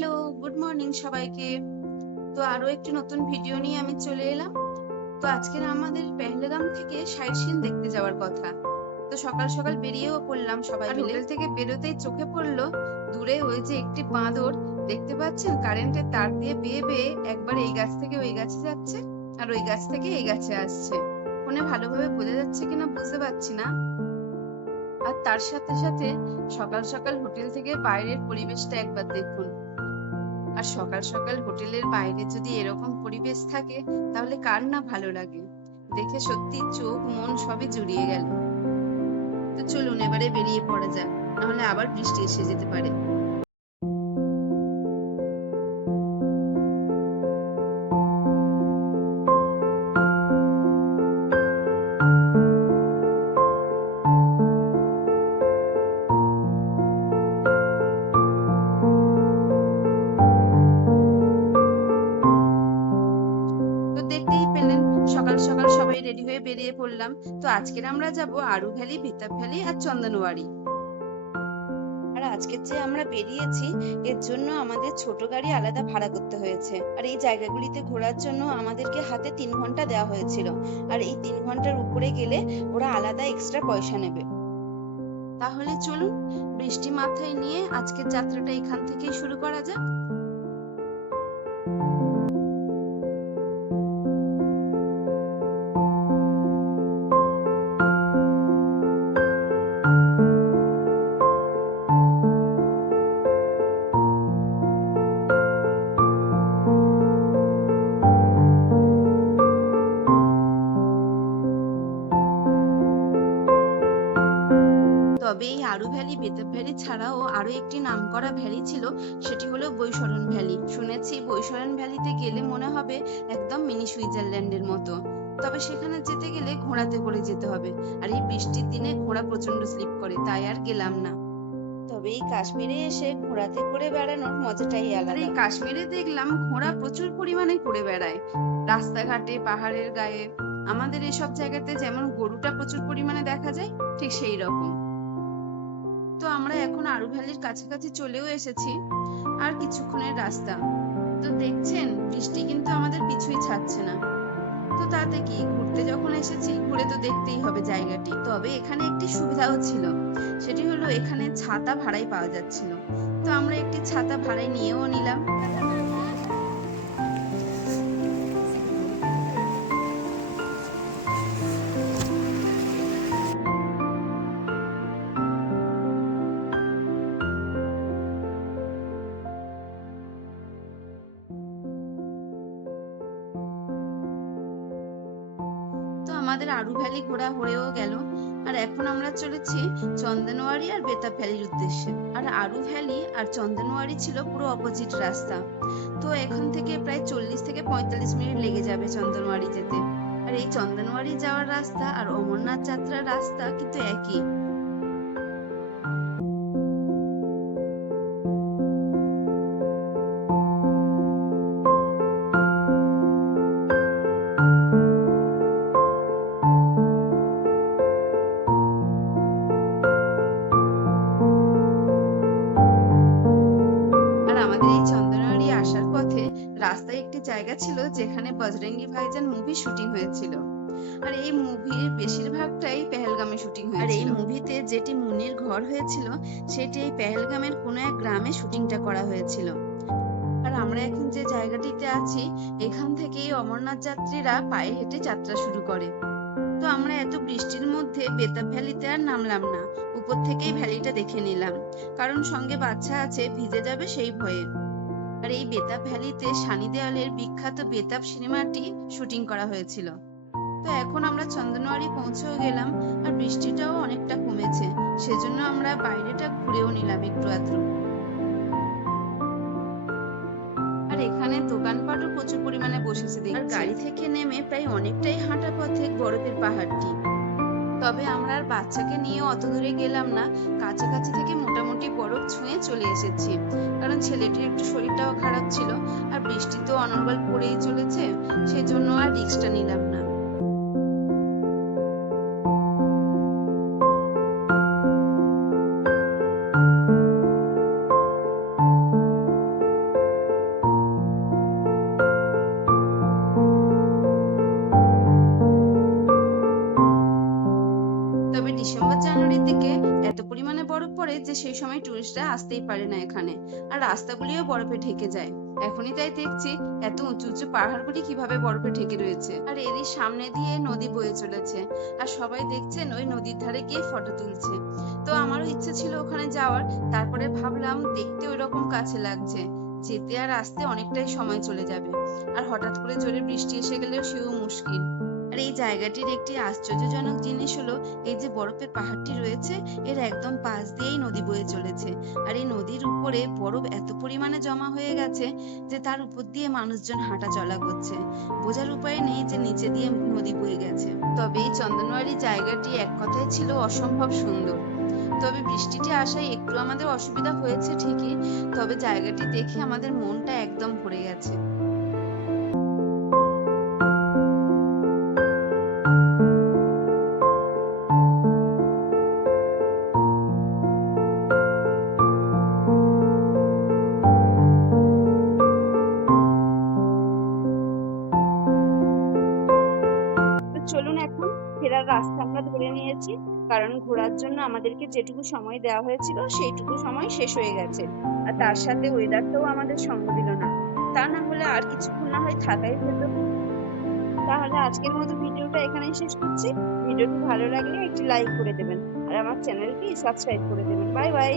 Hello good morning সবাইকে। তো আরও একটি নতুন ভিডিও নিয়ে আমি চলে এলাম। তো আজকের আমাদের পেহলগাম থেকে সাইট সিন দেখতে যাওয়ার কথা। তো সকাল সকাল বেরিয়েও পড়লাম সবাই মিলে। হোটেল থেকে বেরোতেই চোখে পড়ল। দূরে ওই যে একটি বাঁদর। দেখতে পাচ্ছেন? কারেন্টের তার দিয়ে বেয়ে বেয়ে একবার এই গাছ থেকে ওই গাছে যাচ্ছে আর ওই গাছ থেকে এই গাছে আসছে। ফোনে ভালোভাবে বোঝা যাচ্ছে কিনা বুঝতে পারছি না। আর তার সাথে সাথে সকাল সকাল হোটেল থেকে বাইরের পরিবেশটা একবার দেখুন। আর সকাল সকাল হোটেলের বাইরে যদি এরকম পরিবেশ থাকে, তাহলে কার না ভালো লাগে? দেখে সত্যি চোখ মন সবই জুড়িয়ে গেল। তো চলুন এবারে বেরিয়ে পড়া যাক, নাহলে আবার বৃষ্টি এসে যেতে পারে। হয়ে বেরিয়ে পড়লাম। তো আজকের আমরা যাব আরু ভ্যালি ভিতাব ভ্যালি আর চন্দনওয়ারি আর আজকের যে আমরা বেরিয়েছি, এর জন্য আমাদের ছোট গাড়ি আলাদা ভাড়া করতে হয়েছে। আর এই জায়গাগুলিতে ঘোরার জন্য আমাদেরকে হাতে তিন ঘণ্টা দেওয়া হয়েছিল। আর এই তিন ঘণ্টার উপরে গেলে ওরা আলাদা এক্সট্রা পয়সা নেবে। তাহলে চলুন, বৃষ্টি মাথায় নিয়ে আজকের যাত্রাটা এখান থেকেই শুরু করা যাক। তবে এই আরু ভ্যালি বেতাব ভ্যালি ছাড়াও আরও একটি নামকরা ভ্যালি ছিল সেটি হলো বৈশরণ ভ্যালি। শুনেছি বৈশরণ ভ্যালিতে গেলে মনে হবে একদম মিনি সুইজারল্যান্ডের মতো। তবে সেখানে যেতে গেলে ঘোড়াতে করে যেতে হবে আর এই বৃষ্টির দিনে ঘোড়া প্রচণ্ড স্লিপ করে তাই আর গেলাম না। তবে এই কাশ্মীরে এসে ঘোড়াতে করে বেড়ানোর মজাটাই আলাদা এই কাশ্মীরে দেখলাম ঘোড়া প্রচুর পরিমাণে করে বেড়ায়। রাস্তাঘাটে পাহাড়ের গায়ে আমাদের এসব জায়গাতে যেমন গরুটা প্রচুর পরিমাণে দেখা যায় ঠিক সেই রকম। তো আমরা এখন আরু ভ্যালির কাছাকাছি চলেও এসেছি, আর কিছুক্ষণের রাস্তা। তো দেখছেন, বৃষ্টি কিন্তু আমাদের পিছুই ছাড়ছে না। তো তাতে কি, ঘুরতে যখন এসেছি, ঘুরে তো দেখতেই হবে জায়গাটি। তবে এখানে একটি সুবিধাও ছিল, সেটি হলো এখানে ছাতা ভাড়াই পাওয়া যাচ্ছিল। তো আমরা একটি ছাতা ভাড়ায় নিয়েও নিলাম। আমাদের আরু ভ্যালি ঘোরা হয়েও গেল। আর এখন আমরা চলেছি চন্দনওয়ারি আর বেতাব ভ্যালির উদ্দেশ্যে। আর আরু ভ্যালি আর চন্দনওয়ারি ছিল পুরো অপোজিট রাস্তা। তো এখান থেকে প্রায় চল্লিশ থেকে পঁয়তাল্লিশ মিনিট লেগে যাবে চন্দনওয়ারি যেতে। আর এই চন্দনওয়ারি যাওয়ার রাস্তা আর অমরনাথ যাত্রার রাস্তা কিন্তু একই। রাস্তায় একটি জায়গা ছিল যেখানে বজরঙ্গি ভাইজান মুভি শুটিং হয়েছিল। আর এই মুভির বেশিরভাগটাই পেহেলগামে শুটিং হয়েছিল আর এই মুভিতে যেটি মুনির ঘর হয়েছিল সেটি এই পেহেলগামের কোনো এক গ্রামে শুটিংটা করা হয়েছিল। আর আমরা এখন যে জায়গাটিতে আছি এখান থেকেই অমরনাথ যাত্রীরা পায়ে হেঁটে যাত্রা শুরু করে। তো আমরা এত বৃষ্টির মধ্যে বেতাব ভ্যালিতে আর নামলাম না। উপর থেকেই ভ্যালিটা দেখে নিলাম। কারণ সঙ্গে বাচ্চা আছে ভিজে যাবে সেই ভয়ে। আর এই বেতাব ভ্যালিতে সানি দেয়ালের বিখ্যাত বেতাব সিনেমাটি শুটিং করা হয়েছিল। তো এখন আমরা চন্দনওয়ারি পৌঁছেও গেলাম আর বৃষ্টিটাও অনেকটা কমেছে, সেজন্য আমরা বাইরেটা ঘুরেও নিলাম একটু আধটু। আর এখানে দোকানপাটও প্রচুর পরিমাণে বসেছে আর গাড়ি থেকে নেমে প্রায় অনেকটাই হাঁটা পথে বরফের পাহাড়টি। তবে আমরা আর বাচ্চাকে নিয়ে অত দূরে গেলাম না। কাছাকাছি থেকে মোটামুটি বরফ ছুঁয়ে চলে এসেছি। কারণ ছেলেটির একটু শরীরটাও খারাপ ছিল আর বৃষ্টি তো অনর্গল পড়েই চলেছে, সেজন্য আর রিক্সটা নিলাম। না যে সেই সময় টুরিস্টরা আসতেই পারে না এখানে। আর রাস্তাগুলিও বরফে ঢেকে যায়। এখনই তাই দেখছি, এত উঁচু উঁচু পাহাড়গুলি কীভাবে বরফে ঢেকে রয়েছে। আর এরই সামনে দিয়ে নদী বয়ে চলেছে। আর সবাই দেখছেন ওই নদীর ধারে গিয়ে ফটো তুলছে। তো আমারও ইচ্ছে ছিল ওখানে যাওয়ার। তারপরে ভাবলাম, দেখতে ওই রকম কাছে লাগছে। যেতে আর আসতে অনেকটাই সময় চলে যাবে। আর হঠাৎ করে জোরে বৃষ্টি এসে গেলেও সেও মুশকিল। আর এই জায়গাটির একটি আশ্চর্যজনক জিনিস হলো, এই যে বরফের পাহাড়টি রয়েছে, এর একদম পাশ দিয়েই নদী বয়ে চলেছে। আর এই নদীর উপরে বরফ এত পরিমাণে জমা হয়ে গেছে যে তার উপর দিয়ে মানুষজন হাঁটা চলা করছে। বোঝার উপায় নেই যে নিচে দিয়ে নদী বয়ে গেছে। তবে এই চন্দনওয়ারি জায়গাটি এক কথায় ছিল অসম্ভব সুন্দর। তবে বৃষ্টিটি আসায় একটু আমাদের অসুবিধা হয়েছে ঠিকই, তবে জায়গাটি দেখে আমাদের মনটা একদম ভরে গেছে। চলুন এখন ফেরার রাস্তা আমরা ধরে নিয়েছি, কারণ ঘোরার জন্য আমাদেরকে যেটুকু সময় দেওয়া হয়েছিল সেইটুকু সময় শেষ হয়ে গেছে। আর তার সাথে ওয়েদারটাও আমাদের সঙ্গ দিল না। তা না হলে আর কিছুক্ষণ না হয় থাকাই যেত তাহলে আজকের মতো ভিডিওটা এখানেই শেষ করছি। ভিডিওটি ভালো লাগলে একটি লাইক করে দেবেন। আর আমার চ্যানেলটি সাবস্ক্রাইব করে দেবেন। Bye bye